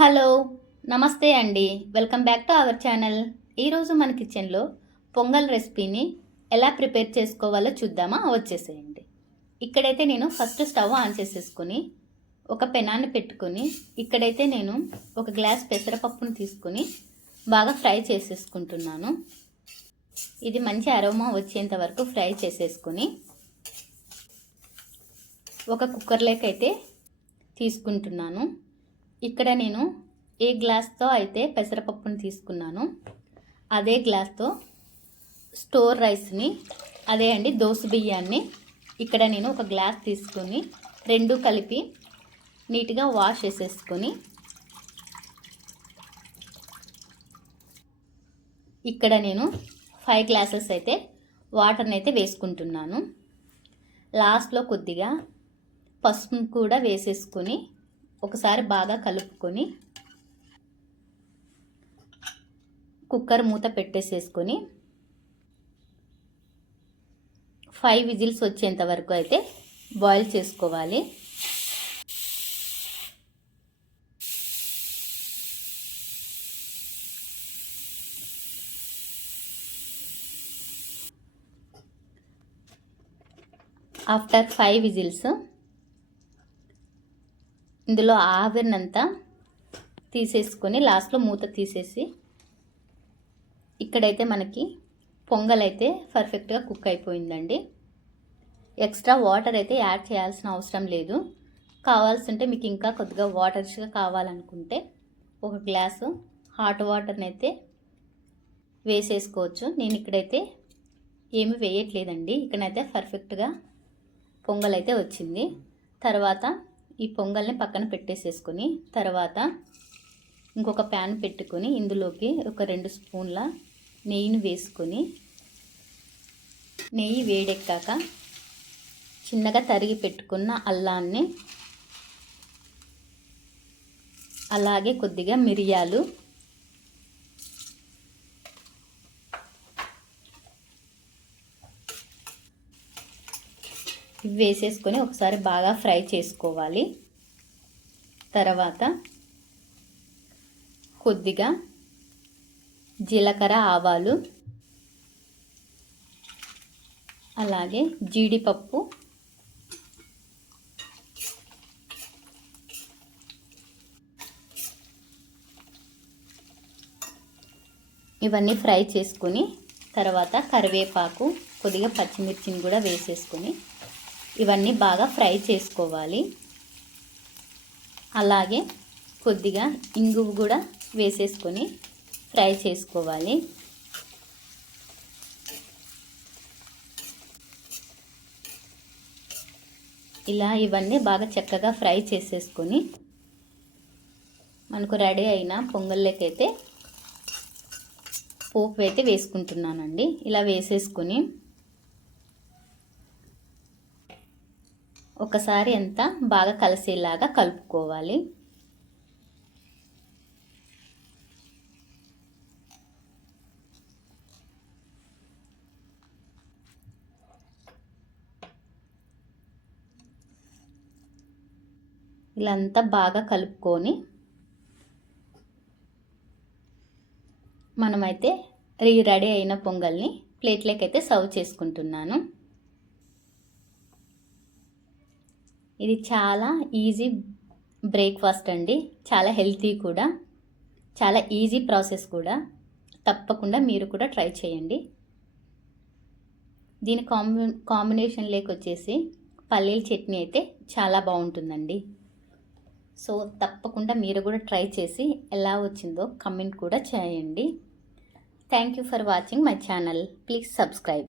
Hello నమస్తే అండి. Welcome back to our channel. ఈరోజు మన కిచెన్లో పొంగల్ రెసిపీని ఎలా ప్రిపేర్ చేసుకోవాలో చూద్దామా? వచ్చేసేయండి. ఇక్కడైతే నేను ఫస్ట్ స్టవ్ ఆన్ చేసేసుకొని ఒక పెనాన్ని పెట్టుకొని ఇక్కడైతే నేను ఒక గ్లాస్ పెసరపప్పును తీసుకొని బాగా ఫ్రై చేసేసుకుంటున్నాను. ఇది మంచి అరోమా వచ్చేంత వరకు ఫ్రై చేసేసుకొని ఒక కుక్కర్లోకి అయితే తీసుకుంటున్నాను. ఇక్కడ నేను ఏ గ్లాస్తో అయితే పెసరపప్పుని తీసుకున్నాను అదే గ్లాస్తో స్టోర్ రైస్ని, అదే అండి దోస బియ్యాన్ని ఇక్కడ నేను ఒక గ్లాస్ తీసుకొని రెండు కలిపి నీట్గా వాష్ చేసేసుకొని ఇక్కడ నేను 5 గ్లాసెస్ అయితే వాటర్ని అయితే వేసుకుంటున్నాను. లాస్ట్లో కొద్దిగా పసుపు కూడా వేసేసుకొని ఒకసారి బాగా కలుపుకొని కుక్కర్ మూత పెట్టేసేసుకొని 5 విజిల్స్ వచ్చేంత వరకు అయితే బాయిల్ చేసుకోవాలి. ఆఫ్టర్ 5 విజిల్స్ ఇందులో ఆవిరినంతా తీసేసుకొని లాస్ట్లో మూత తీసేసి ఇక్కడైతే మనకి పొంగల్ అయితే పర్ఫెక్ట్గా కుక్ అయిపోయిందండి. ఎక్స్ట్రా వాటర్ అయితే యాడ్ చేయాల్సిన అవసరం లేదు. కావాల్సింటే మీకు ఇంకా కొద్దిగా వాటర్స్గా కావాలనుకుంటే ఒక గ్లాసు హాట్ వాటర్ని అయితే వేసేసుకోవచ్చు. నేను ఇక్కడైతే ఏమీ వేయట్లేదండి. ఇక్కడైతే పర్ఫెక్ట్గా పొంగల్ అయితే వచ్చింది. తర్వాత ఈ పొంగల్ని పక్కన పెట్టేసేసుకొని తర్వాత ఇంకొక ప్యాన్ పెట్టుకొని ఇందులోకి ఒక 2 స్పూన్ల నెయ్యిని వేసుకొని నెయ్యి వేడెక్కాక చిన్నగా తరిగి పెట్టుకున్న అల్లాన్ని, అలాగే కొద్దిగా మిరియాలు, ఇవి వేసేసుకొని ఒకసారి బాగా ఫ్రై చేసుకోవాలి. తర్వాత కొద్దిగా జీలకర్ర, ఆవాలు, అలాగే జీడిపప్పు, ఇవన్నీ ఫ్రై చేసుకొని తర్వాత కరివేపాకు, కొద్దిగా పచ్చిమిర్చిని కూడా వేసేసుకొని ఇవన్నీ బాగా ఫ్రై చేసుకోవాలి. అలాగే కొద్దిగా ఇంగువ కూడా వేసేసుకొని ఫ్రై చేసుకోవాలి. ఇలా ఇవన్నీ బాగా చక్కగా ఫ్రై చేసేసుకొని మనకు రెడీ అయిన పొంగల్లోకైతే పోపు అయితే వేసుకుంటున్నానండి. ఇలా వేసేసుకొని ఒకసారి అంతా బాగా కలిసేలాగా కలుపుకోవాలి. ఇలా అంతా బాగా కలుపుకొని మనమైతే రెడీ అయిన పొంగల్ని ప్లేట్లోకి అయితే సర్వ్ చేసుకుంటున్నాను. ఇది చాలా ఈజీ బ్రేక్ఫాస్ట్ అండి. చాలా హెల్తీ కూడా, చాలా ఈజీ ప్రాసెస్ కూడా. తప్పకుండా మీరు కూడా ట్రై చేయండి. దీని కాంబినేషన్లోకి వచ్చేసి పల్లీల చట్నీ అయితే చాలా బాగుంటుందండి. సో తప్పకుండా మీరు కూడా ట్రై చేసి ఎలా వచ్చిందో కమెంట్ కూడా చేయండి. Thank you for watching my channel. Please subscribe.